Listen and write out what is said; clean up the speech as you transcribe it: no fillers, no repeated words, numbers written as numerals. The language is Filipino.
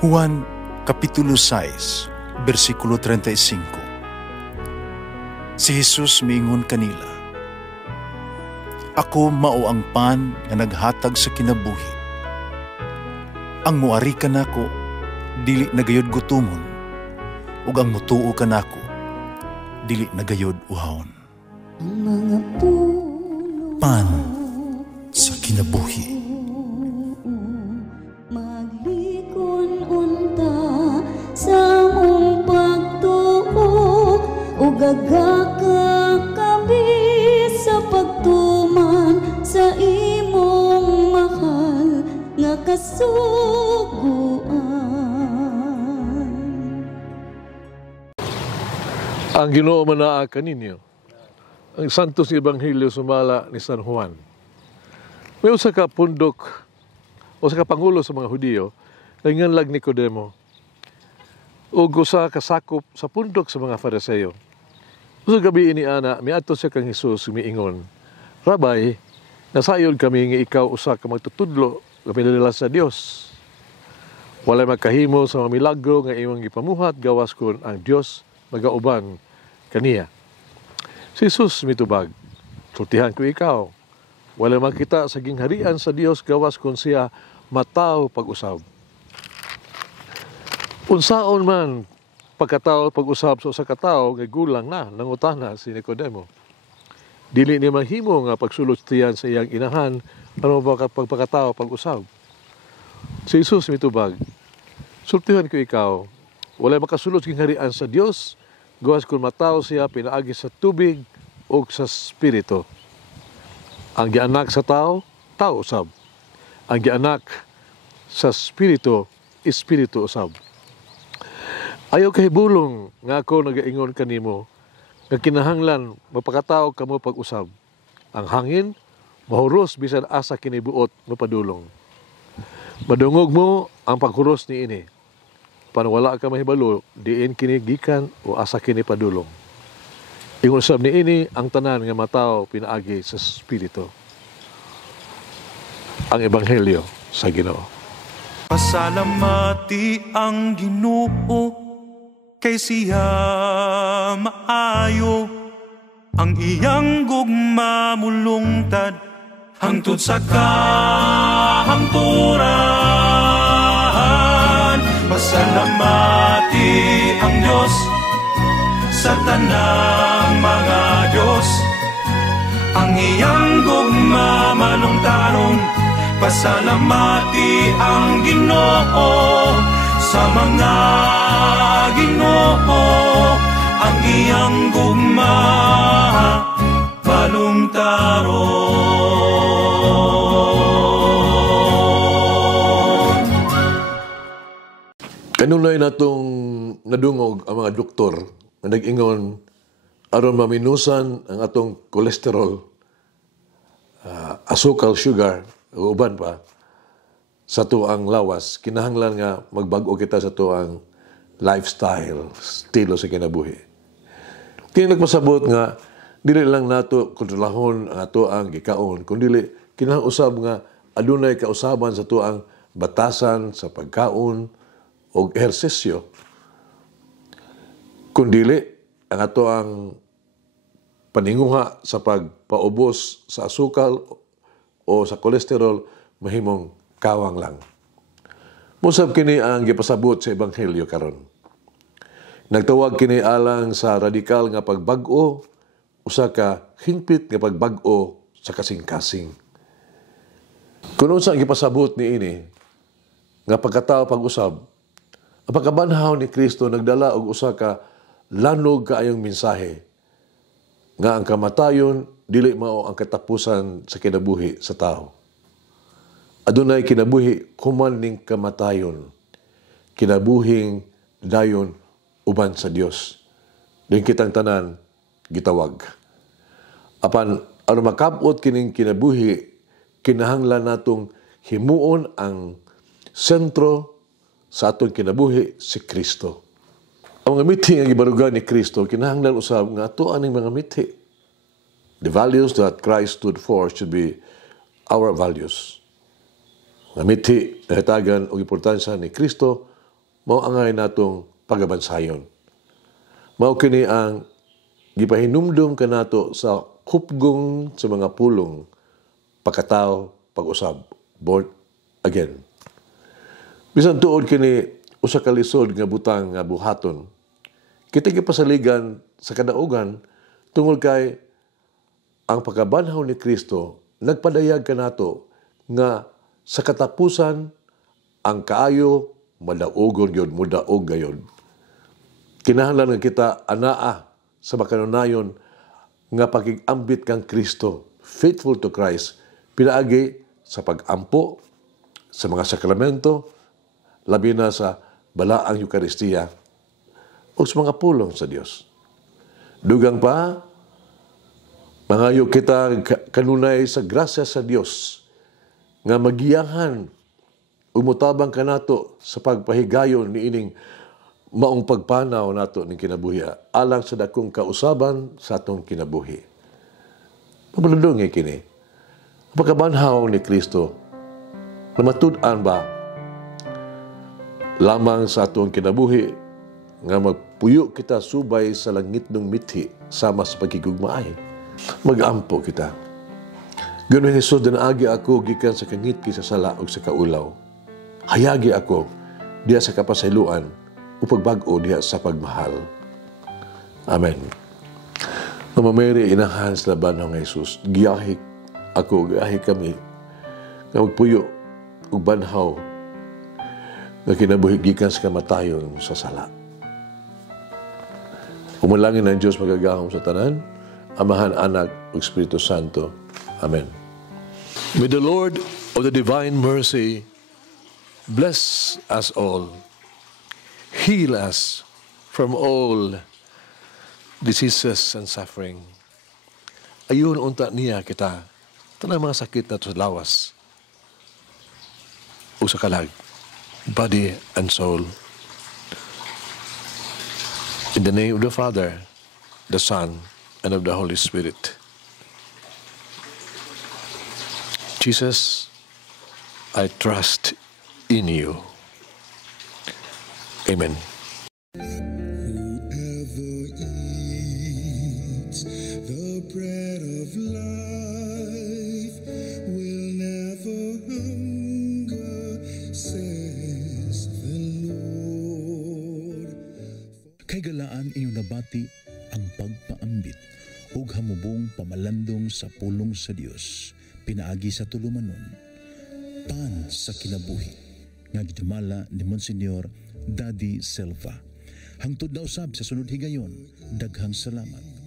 Juan Kapitulo 6, versikulo 35. Si Jesus miingon kanila, "Ako mao ang pan nga naghatag sa kinabuhi. Ang muari kanako dili nagayod gutomon, ug ang mutuo kanako dili nagayod uhawon." Ang mga puno Pan sa kinabuhi. maglikon unta sa mong pagtuo ug gagakabi sa pagtuman sa imong mahal nga kasuguan. Ang Ginoo manaa kaninyo. Ang Santos Ebanghelyo sumala ni San Juan. May usa ka pundok o sa pangulo sa mga Hudiyo nga nganlag Nicodemo ug usa ka sakop sa pundok sa mga Fariseo. Usa gabi ini ana miadto siya kang Hesus miingon, "Rabay, nasayod kami nga ikaw usa ka magtutudlo nga pinadala sa Dios. Walay makahimo sa mga milagro nga imong gipamuhat gawas kon ang Dios magauban kaniya." Si Jesus mitubag, "Sultihan ko ikaw, wala makita sa gingharian sa Dios gawas kung siya mataw pag-usab." Unsaon man pagkataw pag-usab sa usa ka tawo nga gulang na nangutana si Nicodemo. Dili niya mahimo nga pagsultihan sa iyang inahan ano ba pagkataw pag-usab. Si Jesus mitubag, "Sultihan ko ikaw, wala makasulod gingharian sa Dios gawas kung mataw siya pinaagi sa tubig o sa spirito. Ang gianak sa tao, tao usab. Ang gianak sa spirito, espiritu usab. Ayaw kahibulong nga ako nagaingon kanimo nga kinahanglan mapakataw kamo pag-usab. Ang hangin mahuros bisan asa kinibuot mapadulong. Madungog mo ang paghuros niini. Pan wala ka mahibalo, diin kini gikan o asa kini padulong. Ingon usab niini ang tanan nga mataw pinaagi sa spirito." Ang Ebanghelyo sa Ginoo. Pasalamati ang Ginoo kay siya maayo, ang iyang gugma mulungtad hangtod sa kahangturan. Pasalamati ang Diyos sa tanang mga Diyos, ang iyang gugma malungtaron. Pasalamati ang Ginoo sa mga Ginoo, ang iyang gugma malungtaron. Kanunay natong nadungog ang mga doktor nga nag-ingon aron maminusan ang atong kolesterol, asukal, sugar, o uban pa sa tuang lawas. Kinahanglan nga magbag-o kita sa tuang lifestyle, estilo sa kinabuhi. Kini nagpasabot nga dili lang nato kontrolahon ang ato ang gikaon, kundi kinahanglan usab nga adunay kausaban sa tuang batasan sa pagkaon o ehersisyo. Kundili ang ato ang paninguha sa pagpaubos sa asukal o sa kolesterol mahimong kawang lang. Musab kini ang gipasabot sa Ebanghelyo karon. Nagtawag kini alang sa radikal nga pagbag-o, usa ka hingpit nga pagbag-o sa kasing-kasing. Kung unsa ang gipasabot niini nga pagkatao pag-usab, ang pagkabanhaw ni Kristo nagdala og usa ka lanog kaayong mensahe nga ang kamatayon dili mao ang katapusan sa kinabuhi sa tao. Adunay kinabuhi human ning kamatayon. Kinabuhing dayon uban sa Dios. Din kitang tanan gitawag. Apan aron makab-ot kining kinabuhi, kinahanglan natong himuon ang sentro sa atong kinabuhi si Kristo. Ang mga mithi nga gibarugan ni Kristo kinahanglan usab nga ato aning mga mithi. The values that Christ stood for should be our values. Nga mithi, nahitagan o importansya ni Kristo mao angay natong pagabansayon. Mao kini ang gipahinumdum kanato sa kupgong sa mga pulong pagkatao pag-usab, born again. Bisan tuod kini usa ka lisod nga butang nga buhaton, kita gipasaligan sa kadaugan tungod kay ang pagkabanhaw ni Kristo nagpadayag kanato nga sa katapusan ang kaayo madaugon gyud, mudaog gayud. Kinahanglan nga kita anaa sa makanunayon nga pagigambit kang Kristo, faithful to Christ, pinaagi sa pag-ampo, sa mga sakramento, labi na sa balaang Eucharistia, o sa mga pulong sa Dios. Dugang pa, mangayo kita kanunay sa grasya sa Dios nga magiyahan umutabang kanato sa pagpahigayon ni ining maong pagpanaw nato ning kinabuhi alang sa dakong kausaban sa atong kinabuhi. Pabaludong kini. Pagkabanhaw ni Kristo na matud-an ba lamang sa atong kinabuhi nga magpuyo kita subay sa langit ng mithi sama sa pagkigugmaay. Mag-ampo kita. Gano'n Jesus, dinaagi ako gikan sa kangit sa sala o sa kaulaw. Hayagi ako diya sa kapasayloan o pagbag-o diya sa pagmahal. Amen. Mama Mary, inahan sa laban ng Jesus, giyahi kami nga magpuyo o banhaw nga kinabuhi gikan sa kamatayon sa sala. Umalangin ng Diyos magagahom sa tanan, Amahan, Anak, ug Espiritu Santo. Amen. May the Lord of the divine mercy bless us all, heal us from all diseases and suffering. Ayun unta niya kita, tanang mga sakit na sa lawas o sa kalag, body and soul. In the name of the Father, the Son, and of the Holy Spirit. Jesus, I trust in you. Amen. Whoever eats the bread of life will never hunger, says the Lord. Kay galaan inyong nabati ang pagpaambit ug hamubong pamalandong sa pulong sa Dios pinaagi sa tulumanon pan sa kinabuhi nga gidumala ni Monsignor Daddy Silva. Hangtod na usab sa sunod higayon, daghang salamat.